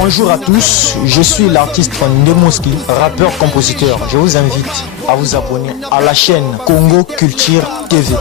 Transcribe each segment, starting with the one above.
Bonjour à tous, je suis l'artiste Ndemoski, rappeur-compositeur. Je vous invite à vous abonner à la chaîne Congo Culture TV.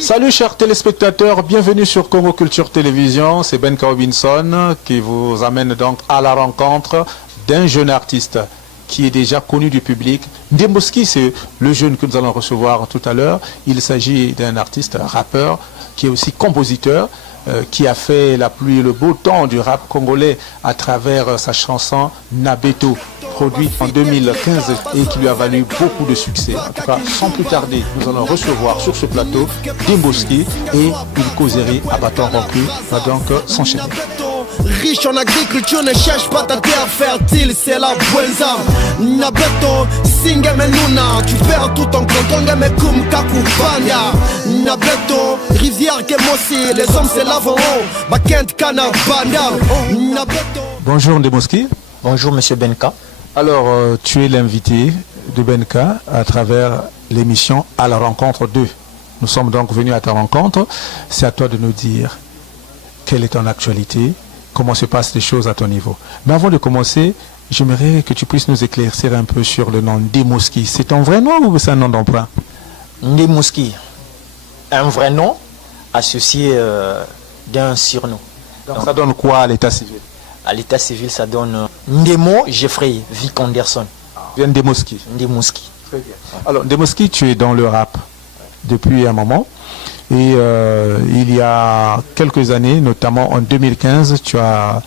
Salut chers téléspectateurs, bienvenue sur Congo Culture Télévision. C'est Benka Robinson qui vous amène donc à la rencontre d'un jeune artiste qui est déjà connu du public. Ndemoski, c'est le jeune que nous allons recevoir tout à l'heure. Il s'agit d'un artiste, un rappeur, qui est aussi compositeur, qui a fait la pluie et le beau temps du rap congolais à travers sa chanson Nabeto, produite en 2015 et qui lui a valu beaucoup de succès. En tout cas, sans plus tarder, nous allons recevoir sur ce plateau Ndemoski et une causerie à bâton rompu va donc s'enchaîner. Riche en agriculture, ne cherche pas ta terre fertile, c'est la buenza. Nabeto, singa menuna, tu perds tout ton canton, mais comme kakupanya. Nabeto, rivière Kemosi, les hommes se lavent en haut, Bakent Kanabanda. Nabeto. Bonjour Ndemoski. Bonjour Monsieur Benka. Alors, tu es l'invité de Benka à travers l'émission À la rencontre 2. Nous sommes donc venus à ta rencontre. C'est à toi de nous dire quelle est ton actualité, comment se passent les choses à ton niveau. Mais avant de commencer, j'aimerais que tu puisses nous éclaircir un peu sur le nom Ndemoski. C'est ton vrai nom ou c'est un nom d'emprunt? Ndemoski, un vrai nom associé d'un surnom. Donc ça donne quoi à l'état civil? À l'état civil, ça donne Ndemo Jeffrey Vic Anderson. Bien Ndemoski. Ndemoski. Très bien. Alors Ndemoski, tu es dans le rap depuis un moment. Et il y a quelques années, notamment en 2015, tu as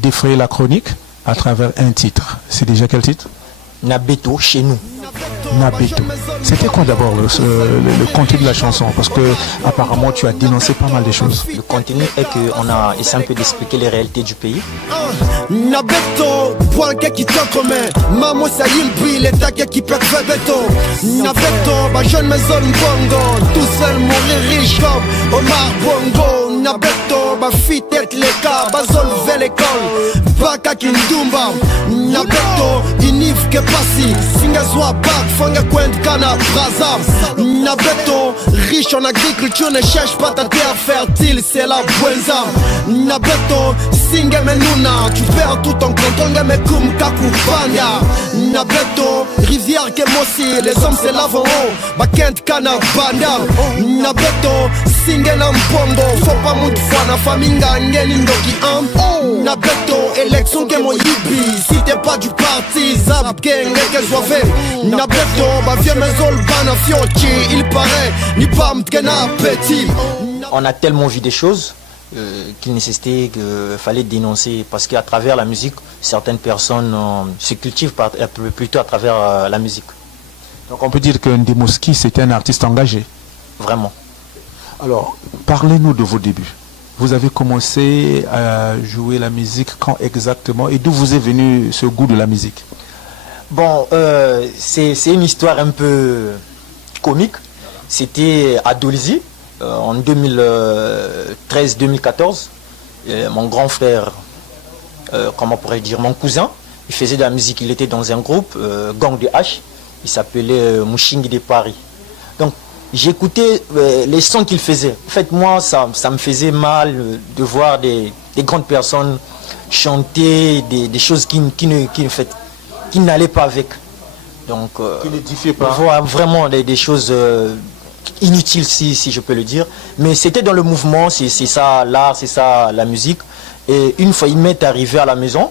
défrayé la chronique à travers un titre. C'est déjà quel titre? Nabeto, chez nous. Nabeto. C'était quoi d'abord le contenu de la chanson? Parce que apparemment tu as dénoncé pas mal de choses. Le contenu est qu'on a essayé un peu d'expliquer les réalités du pays. Nabeto, point qui te commet. Maman, ça y est, les taquets qui peuvent faire béton. Nabeto, ma jeune maison Bongo. Tout seul mourir riche comme Omar Bongo. Nabeto, ma fille tête les cas. Bazol vers l'école. Baka Kindumba. Nabeto, inif que passi. Singazwa bak, fanga kwent kana braza. Nabeto, riche en agriculture, ne cherche pas ta terre fertile, c'est la buenza. Nabeto, singa menuna, tu perds tout ton canton, mais comme kakupanya. Nabeto, rivière Kemosi, les hommes se lavent en haut, Bakent Kanabanda. Nabeto, singa nampongo, faut pas mout fana, faminga ngeni ndoki am. Nabeto, élection Kemo Yibi, si t'es pas du parti, Zab Gang, que soit fait. Nabeto, ma vieux maison, le bana fiochi, il paraît, ni pas m'tkena petit. On a tellement vu des choses qu'il nécessitait, qu'il fallait dénoncer, parce qu'à travers la musique, certaines personnes se cultivent plutôt à travers la musique. Donc on peut dire que Ndemoski, c'était un artiste engagé. Vraiment. Alors, parlez-nous de vos débuts. Vous avez commencé à jouer la musique quand exactement et d'où vous est venu ce goût de la musique? Bon, c'est une histoire un peu comique. C'était à Dolisie, en 2013-2014. Mon grand frère, comment pourrais-je dire, mon cousin, il faisait de la musique. Il était dans un groupe, Gang de H. Il s'appelait Mushingi de Paris. Donc, j'écoutais les sons qu'il faisait. En fait, moi, ça me faisait mal de voir des grandes personnes chanter des choses qui n'allaient pas avec. Donc, qui n'édifiaient pas. Voir vraiment des choses inutiles, si je peux le dire. Mais c'était dans le mouvement, c'est ça l'art, c'est ça la musique. Et une fois, il m'est arrivé à la maison,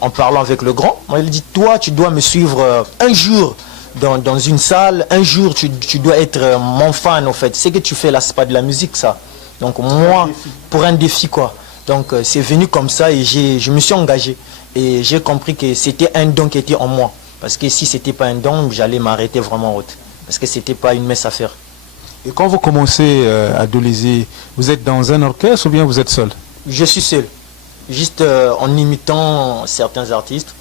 en parlant avec le grand, il dit, toi, tu dois me suivre un jour dans une salle, un jour tu dois être mon fan en fait. Ce que tu fais là, c'est pas de la musique ça. Donc moi, pour un défi quoi. Donc c'est venu comme ça et je me suis engagé. Et j'ai compris que c'était un don qui était en moi. Parce que si c'était pas un don, j'allais m'arrêter vraiment en route. Parce que c'était pas une messe à faire. Et quand vous commencez à Dolisie, vous êtes dans un orchestre ou bien vous êtes seul? Je suis seul. Juste en imitant certains artistes.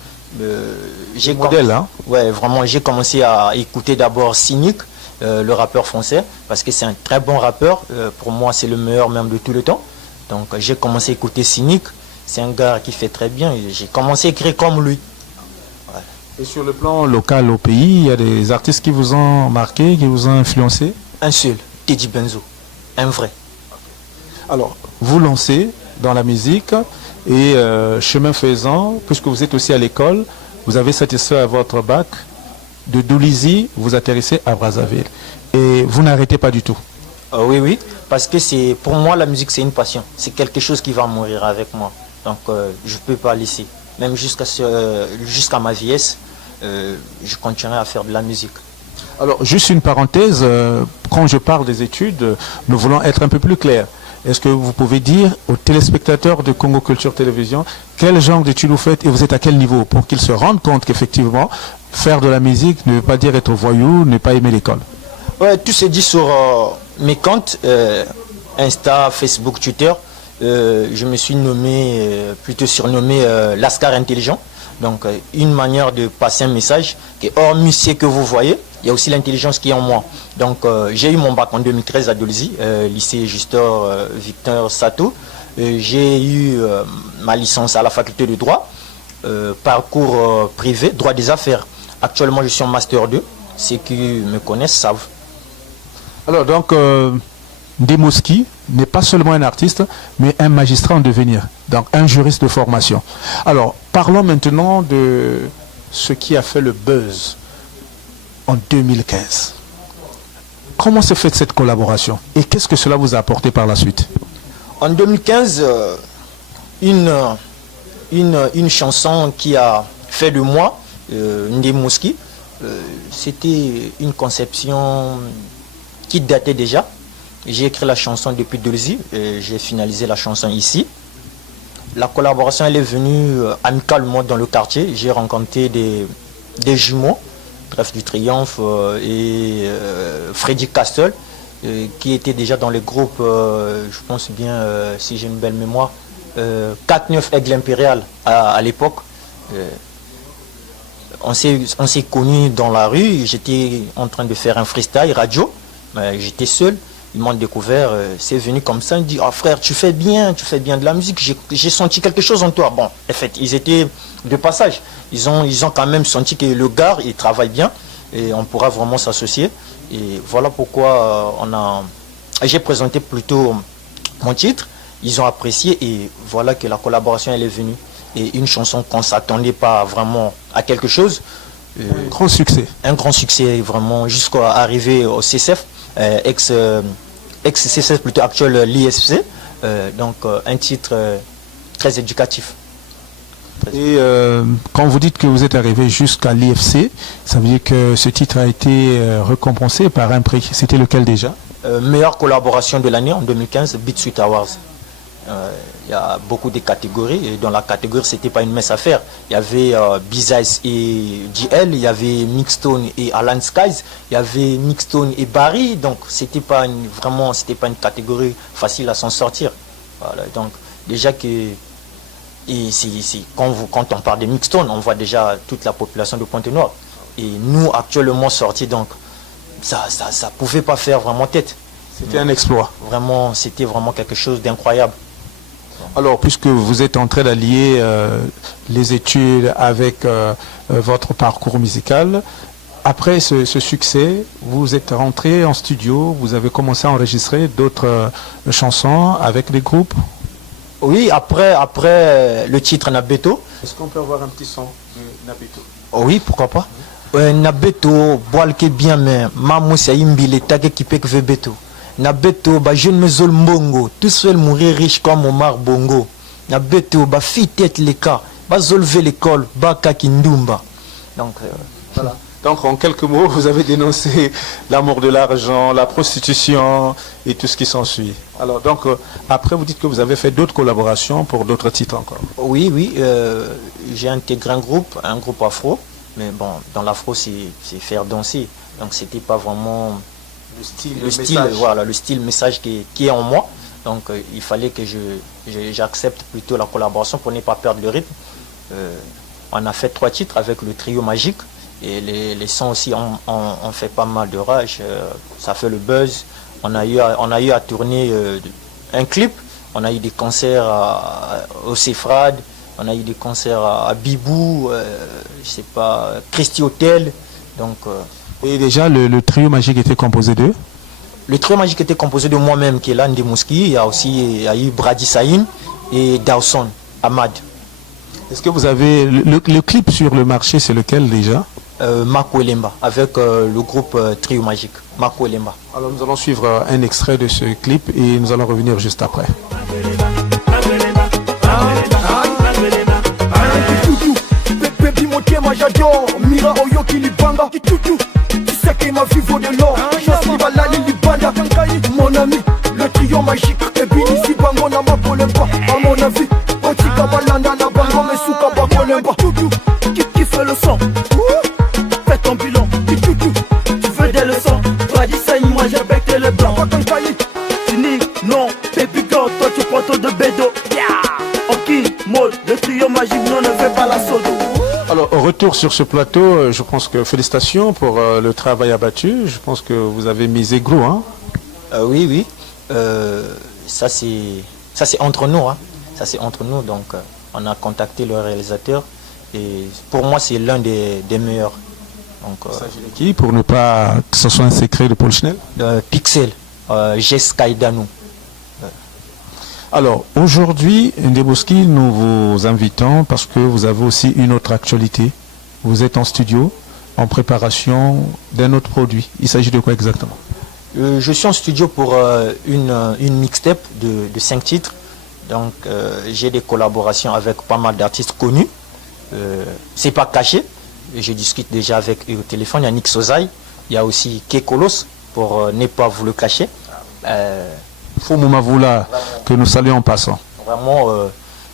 J'ai modèle, hein? Ouais, vraiment, j'ai commencé à écouter d'abord Cynic, le rappeur français, parce que c'est un très bon rappeur. Pour moi, c'est le meilleur même de tout le temps. Donc, j'ai commencé à écouter Cynic. C'est un gars qui fait très bien. J'ai commencé à écrire comme lui. Et sur le plan local au pays, il y a des artistes qui vous ont marqué, qui vous ont influencé? Un seul, Teddy Benzo, un vrai. Alors, vous lancez dans la musique et chemin faisant, puisque vous êtes aussi à l'école, vous avez satisfait à votre bac. De Doulizy, vous atterrissez à Brazzaville. Et vous n'arrêtez pas du tout. Oui, oui, parce que pour moi, la musique, c'est une passion. C'est quelque chose qui va mourir avec moi. Donc, je ne peux pas laisser. Même jusqu'à ma vieillesse, je continuerai à faire de la musique. Alors, juste une parenthèse, quand je parle des études, nous voulons être un peu plus clairs. Est-ce que vous pouvez dire aux téléspectateurs de Congo Culture Télévision quel genre d'études vous faites et vous êtes à quel niveau pour qu'ils se rendent compte qu'effectivement, faire de la musique ne veut pas dire être voyou, ne pas aimer l'école? Ouais, tout se dit sur mes comptes, Insta, Facebook, Twitter. Je me suis plutôt surnommé Lascar intelligent. Donc, une manière de passer un message qui est hormis ce que vous voyez, il y a aussi l'intelligence qui est en moi. Donc, j'ai eu mon bac en 2013 à Doulizy, lycée Justor Victor Sato. J'ai eu ma licence à la faculté de droit, parcours privé, droit des affaires. Actuellement, je suis en master 2. Ceux qui me connaissent savent. Alors, donc, Ndemoski n'est pas seulement un artiste, mais un magistrat en devenir, donc un juriste de formation. Alors, parlons maintenant de ce qui a fait le buzz en 2015. Comment se fait cette collaboration et qu'est-ce que cela vous a apporté par la suite? En 2015, une chanson qui a fait de moi Ndemoski, c'était une conception qui datait déjà. J'ai écrit la chanson depuis Doulizy et j'ai finalisé la chanson ici. La collaboration elle est venue amicalement dans le quartier. J'ai rencontré des jumeaux, Trèfle du Triomphe et Freddy Castle, qui étaient déjà dans les groupes, je pense bien, si j'ai une belle mémoire, 4-9 Aigle Impérial à l'époque. On s'est connus dans la rue, j'étais en train de faire un freestyle radio, j'étais seul. Ils m'ont découvert, c'est venu comme ça, ils disent « Ah frère, tu fais bien de la musique, j'ai senti quelque chose en toi. » Bon, en fait, ils étaient de passage. Ils ont quand même senti que le gars, il travaille bien et on pourra vraiment s'associer. Et voilà pourquoi j'ai présenté plutôt mon titre. Ils ont apprécié et voilà que la collaboration, elle est venue. Et une chanson qu'on ne s'attendait pas vraiment à quelque chose. Un grand succès. Un grand succès, vraiment, jusqu'à arriver au CCF. Ex-CCF plutôt actuel l'ISFC, donc un titre très éducatif. Et quand vous dites que vous êtes arrivé jusqu'à l'IFC, ça veut dire que ce titre a été récompensé par un prix. C'était lequel déjà? Meilleure collaboration de l'année en 2015, Beatsuite Awards. Il y a beaucoup de catégories et dans la catégorie c'était pas une mince affaire. Il y avait Bizice et JL, il y avait Mixstone et Alan Skies, il y avait Mixstone et Barry, donc c'était pas une catégorie facile à s'en sortir. Voilà, donc déjà que quand on parle de Mixstone, on voit déjà toute la population de Pointe-Noire et nous actuellement sortis, donc ça pouvait pas faire vraiment tête. C'était un exploit. Vraiment, c'était vraiment quelque chose d'incroyable. Alors, puisque vous êtes en train d'allier les études avec votre parcours musical, après ce succès, vous êtes rentré en studio, vous avez commencé à enregistrer d'autres chansons avec des groupes? Oui, après le titre Nabeto. Est-ce qu'on peut avoir un petit son de Nabeto? Oui, pourquoi pas. Nabeto, boalke bien, mais mamoussa imbi l'état qui peut que Beto. Nabeto, jeune mesol mbongo, tout seul mourir riche comme Omar Bongo. Nabeto, fit tête les cas, zolver l'école, kakindumba. Donc, voilà. Donc, en quelques mots, vous avez dénoncé l'amour de l'argent, la prostitution et tout ce qui s'ensuit. Alors, donc, après, vous dites que vous avez fait d'autres collaborations pour d'autres titres encore. Oui, j'ai intégré un groupe afro. Mais bon, dans l'afro, c'est faire danser. Donc, c'était pas vraiment le style message qui est en moi. Donc, il fallait que j'accepte plutôt la collaboration pour ne pas perdre le rythme. On a fait 3 titres avec le trio magique. Et les sons aussi ont fait pas mal de rage. Ça fait le buzz. On a eu à tourner un clip. On a eu des concerts au Cefrad. On a eu des concerts à Bibou, je sais pas, Christie Hotel. Donc, Et déjà, le trio magique était composé d'eux? le trio magique était composé de moi-même, qui est là, Ndemouski. Il y a eu Brady Saïn et Dawson Ahmad. Est-ce que vous avez le clip sur le marché, c'est lequel déjà? Mako Elemba, avec le groupe Trio Magique. Mako Elemba. Alors nous allons suivre un extrait de ce clip et nous allons revenir juste après. Baby mon thème j'adore Mira Oyo qui libanga tu sais que ma vie vaut de l'or Jasli Balali libanda mon ami le trio magique et Binisi Bango na ma polemba à mon avis Otika Balanda na Bango mais Souka Bakolemba qui fait le son fais ton bilan tu veux des leçons pas dit ça moi j'affecte le blanc Fini non baby girl toi tu prends ton de bédo Ok mode le trio magique non ne fait pas la sodo. Alors, au retour sur ce plateau, je pense que félicitations pour le travail abattu. Je pense que vous avez misé gros, hein? Oui. Ça c'est entre nous, hein. Ça c'est entre nous. Donc, on a contacté le réalisateur et pour moi c'est l'un des meilleurs. Donc, Il s'agit de qui pour ne pas que ce soit un secret de Paul Schnell? Pixel, Jess Kaidanou. Alors, aujourd'hui, Ndemouski, nous vous invitons parce que vous avez aussi une autre actualité. Vous êtes en studio, en préparation d'un autre produit. Il s'agit de quoi exactement? Je suis en studio pour une mixtape de 5 titres. Donc, j'ai des collaborations avec pas mal d'artistes connus. C'est pas caché. Je discute déjà avec eux au téléphone. Il y a Nick Sozai. Il y a aussi Kekolos, pour ne pas vous le cacher. Foumou Mavoula, que nous saluons en passant. Vraiment,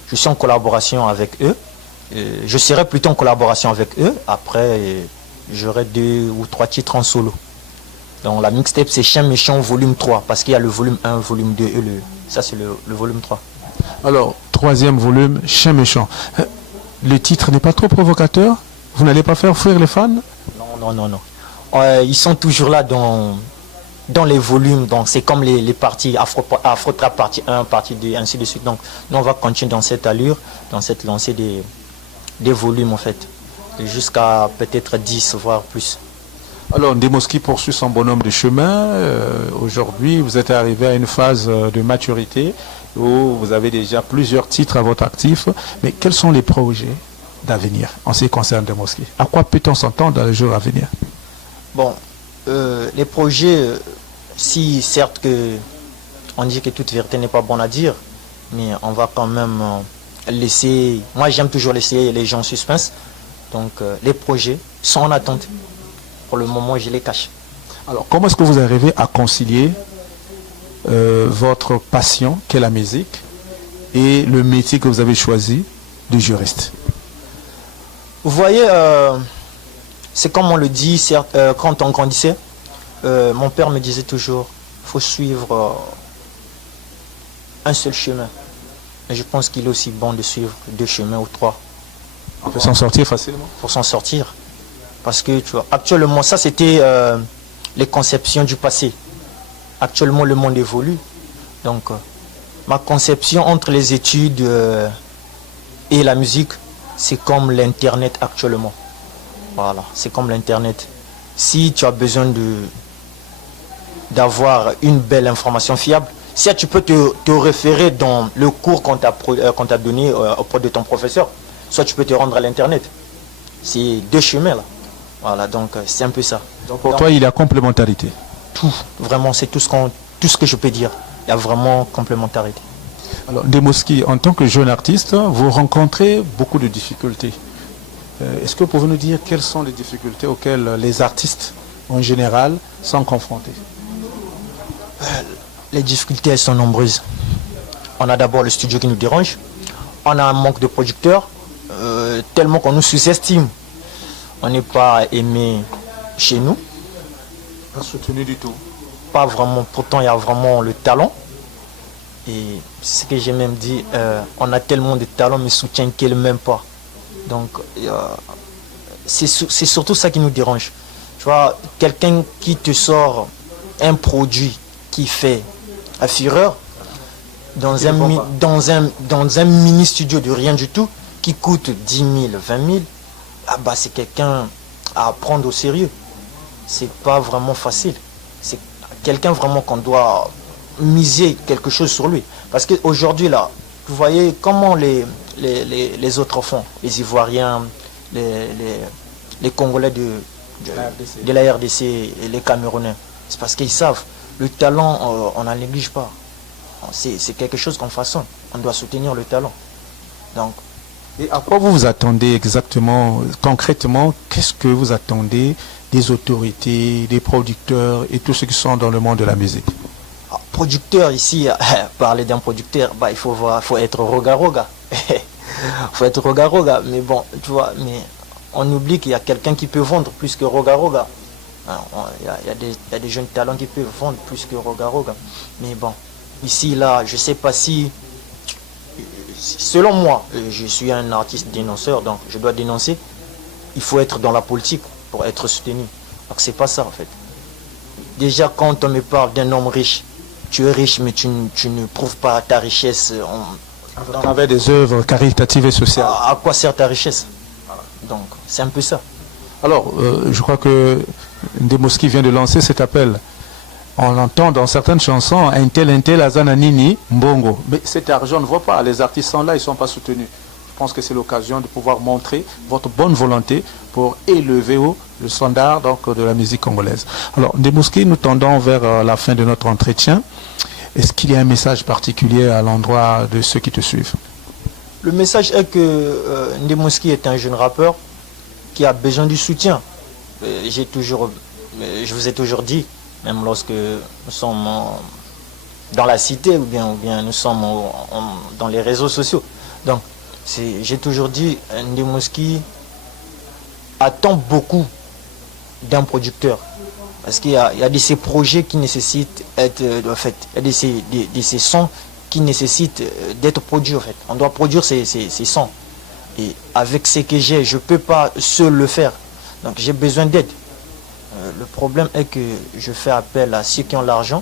je suis en collaboration avec eux. Je serai plutôt en collaboration avec eux. Après, j'aurai 2 ou 3 titres en solo. Donc la mixtape, c'est Chien Méchant volume 3. Parce qu'il y a le volume 1, volume 2 et ça c'est le volume 3. Alors, 3e volume, Chien Méchant. Le titre n'est pas trop provocateur? Vous n'allez pas faire fuir les fans? Non. Ils sont toujours là dans les volumes, donc c'est comme les parties Afro Trap partie 1, partie 2, ainsi de suite. Donc nous on va continuer dans cette allure, dans cette lancée des volumes en fait, jusqu'à peut-être 10 voire plus. Alors Ndemouski poursuit son bonhomme de chemin. Aujourd'hui vous êtes arrivé à une phase de maturité où vous avez déjà plusieurs titres à votre actif, mais quels sont les projets d'avenir en ce qui concerne Ndemouski? À quoi peut-on s'entendre dans les jours à venir? Bon, les projets, si certes que on dit que toute vérité n'est pas bonne à dire, mais on va quand même laisser, moi j'aime toujours laisser les gens en suspense, donc les projets sont en attente. Pour le moment je les cache. Alors comment est-ce que vous arrivez à concilier votre passion qu'est la musique et le métier que vous avez choisi de juriste? Vous voyez, c'est comme on le dit, certes, quand on grandissait, mon père me disait toujours, il faut suivre un seul chemin. Mais je pense qu'il est aussi bon de suivre 2 chemins ou 3. On peut s'en sortir facilement? Pour s'en sortir. Parce que, tu vois, actuellement, ça c'était les conceptions du passé. Actuellement, le monde évolue. Donc, ma conception entre les études et la musique, c'est comme l'Internet actuellement. Voilà, c'est comme l'Internet. Si tu as besoin d'avoir une belle information fiable, si tu peux te référer dans le cours qu'on t'a donné auprès de ton professeur, soit tu peux te rendre à l'Internet. C'est 2 chemins là. Voilà, donc c'est un peu ça. Donc pour toi, il y a complémentarité? Tout, vraiment, c'est tout ce que je peux dire. Il y a vraiment complémentarité. Alors, Ndemouski, en tant que jeune artiste, vous rencontrez beaucoup de difficultés. Est-ce que vous pouvez nous dire quelles sont les difficultés auxquelles les artistes, en général, sont confrontés? Les difficultés, elles sont nombreuses. On a d'abord le studio qui nous dérange. On a un manque de producteurs, tellement qu'on nous sous-estime. On n'est pas aimé chez nous. Pas soutenu du tout? Pas vraiment. Pourtant, il y a vraiment le talent. Et ce que j'ai même dit, on a tellement de talent, mais soutien qu'elle même pas. Donc, c'est surtout ça qui nous dérange. Tu vois, quelqu'un qui te sort un produit qui fait à fureur dans un mini studio de rien du tout, qui coûte 10 000, 20 000, ah bah c'est quelqu'un à prendre au sérieux. C'est pas vraiment facile. C'est quelqu'un vraiment qu'on doit miser quelque chose sur lui. Parce qu'aujourd'hui, là, vous voyez comment les autres font. Les Ivoiriens, les Congolais de la RDC et les Camerounais. C'est parce qu'ils savent. Le talent, on n'en néglige pas. C'est quelque chose qu'on façonne. On doit soutenir le talent. Donc, et à quoi vous vous attendez exactement, concrètement, qu'est-ce que vous attendez des autorités, des producteurs et tous ceux qui sont dans le monde de la musique? Producteur ici, parler d'un producteur, bah, il faut être roga-roga. Faut être roga-roga. Mais bon, tu vois, mais on oublie qu'il y a quelqu'un qui peut vendre plus que roga-roga. Il y a des jeunes talents qui peuvent vendre plus que roga-roga. Mais bon, ici, là, je sais pas si... Selon moi, je suis un artiste dénonceur, donc je dois dénoncer. Il faut être dans la politique pour être soutenu. Donc c'est pas ça en fait. Déjà quand on me parle d'un homme riche, tu es riche mais tu ne prouves pas ta richesse à travers des œuvres caritatives et sociales. À quoi sert ta richesse? Donc c'est un peu ça. Alors, je crois que Ndemoski vient de lancer cet appel. On entend dans certaines chansons un tel Azananini, Mbongo. Mais cet argent, on ne voit pas. Les artistes sont là, ils ne sont pas soutenus. Je pense que c'est l'occasion de pouvoir montrer votre bonne volonté pour élever le standard donc, de la musique congolaise. Alors, Ndemoski, nous tendons vers la fin de notre entretien. Est-ce qu'il y a un message particulier à l'endroit de ceux qui te suivent? Le message est que Ndemoski est un jeune rappeur qui a besoin du soutien. Je vous ai toujours dit, même lorsque nous sommes dans la cité ou bien nous sommes dans les réseaux sociaux. Donc, j'ai toujours dit, Ndemoski attend beaucoup d'un producteur. Parce qu'il y a de ces projets qui nécessitent en fait, il y a de ces sons qui nécessitent d'être produits en fait. On doit produire ces sons. Et avec ce que j'ai, je ne peux pas seul le faire. Donc j'ai besoin d'aide. Le problème est que je fais appel à ceux qui ont l'argent.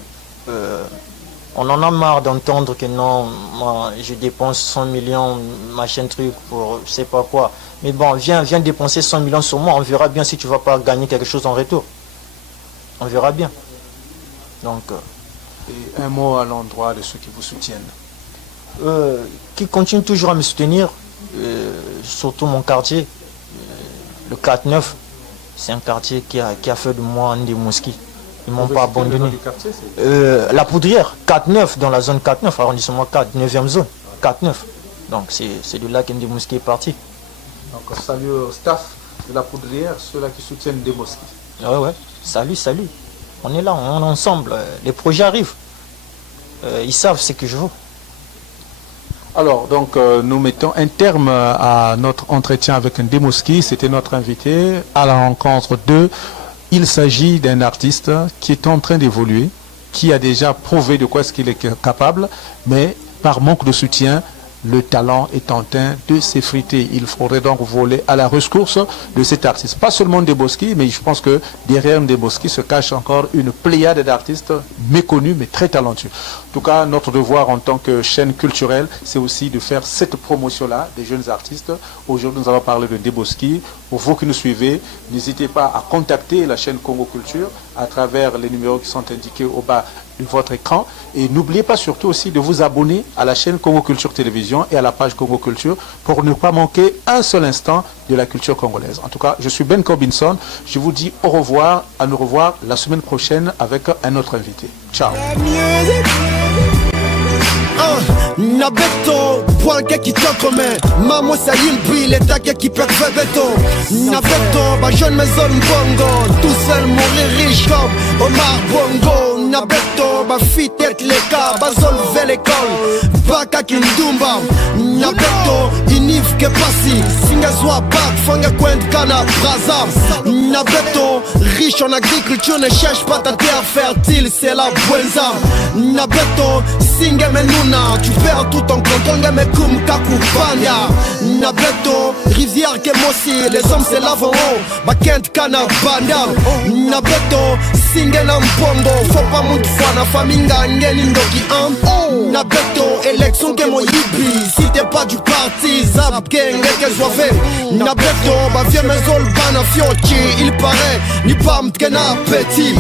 On en a marre d'entendre que non, moi je dépense 100 millions, machin truc pour je sais pas quoi. Mais bon, viens dépenser 100 millions sur moi, on verra bien si tu vas pas gagner quelque chose en retour. On verra bien. Donc, et un mot à l'endroit de ceux qui vous soutiennent. Qui continuent toujours à me soutenir, surtout mon quartier, le 4-9. C'est un quartier qui a fait de moi un Ndemoski. Ils ne m'ont pas abandonné. La Poudrière, 4-9, dans la zone 4-9, arrondissement 4, 9e zone, 4-9. Donc c'est de là que Ndemoski est parti. Donc salut au staff de la Poudrière, ceux-là qui soutiennent Ndemoski. Ouais, salut. On est là, on est ensemble. Les projets arrivent. Ils savent ce que je veux. Alors, donc, nous mettons un terme à notre entretien avec Ndemoski. C'était notre invité à la rencontre de... Il s'agit d'un artiste qui est en train d'évoluer, qui a déjà prouvé de quoi est-ce qu'il est capable, mais par manque de soutien, le talent est en train de s'effriter. Il faudrait donc voler à la rescousse de cet artiste. Pas seulement Ndemoski, mais je pense que derrière Ndemoski se cache encore une pléiade d'artistes méconnus, mais très talentueux. En tout cas, notre devoir en tant que chaîne culturelle, c'est aussi de faire cette promotion-là des jeunes artistes. Aujourd'hui, nous allons parler de Ndemoski. Pour vous qui nous suivez, n'hésitez pas à contacter la chaîne Congo Culture à travers les numéros qui sont indiqués au bas de votre écran. Et n'oubliez pas surtout aussi de vous abonner à la chaîne Congo Culture Télévision et à la page Congo Culture pour ne pas manquer un seul instant de la culture congolaise. En tout cas, je suis Ben Corbinson. Je vous dis au revoir, à nous revoir la semaine prochaine avec un autre invité. Ciao. Nabeto, bwanke kitokome Mamo sa yilbi, letake qui perd beto Nabeto, ba jeune maison bongo Tout seul mourir riche comme Omar Bongo Nabeto, ba fit tête les cas Ba solve l'école, baka kindumba Nabeto, inif ke pasi Singa zwa bak, fanga kwent kana braza Nabeto, riche en agriculture Ne cherche pas ta terre fertile, c'est la buenza Nabeto, singa menuna Tu perds tout ton compte, mais comme Kakupanya Nabeto, rivière Kemosi Les hommes se lavent en haut, Bakent Kana Banda Nabeto, singa na mpongo Faut pas mout fwa na faminga ngeni ndoki am Nabeto, élection que mon yibi. Si t'es pas du parti, Zab Gang, qu'elle soit fait. Nabeto, bah viens mes ol, bana fiochi. Il paraît, ni pas m't'ken appétit.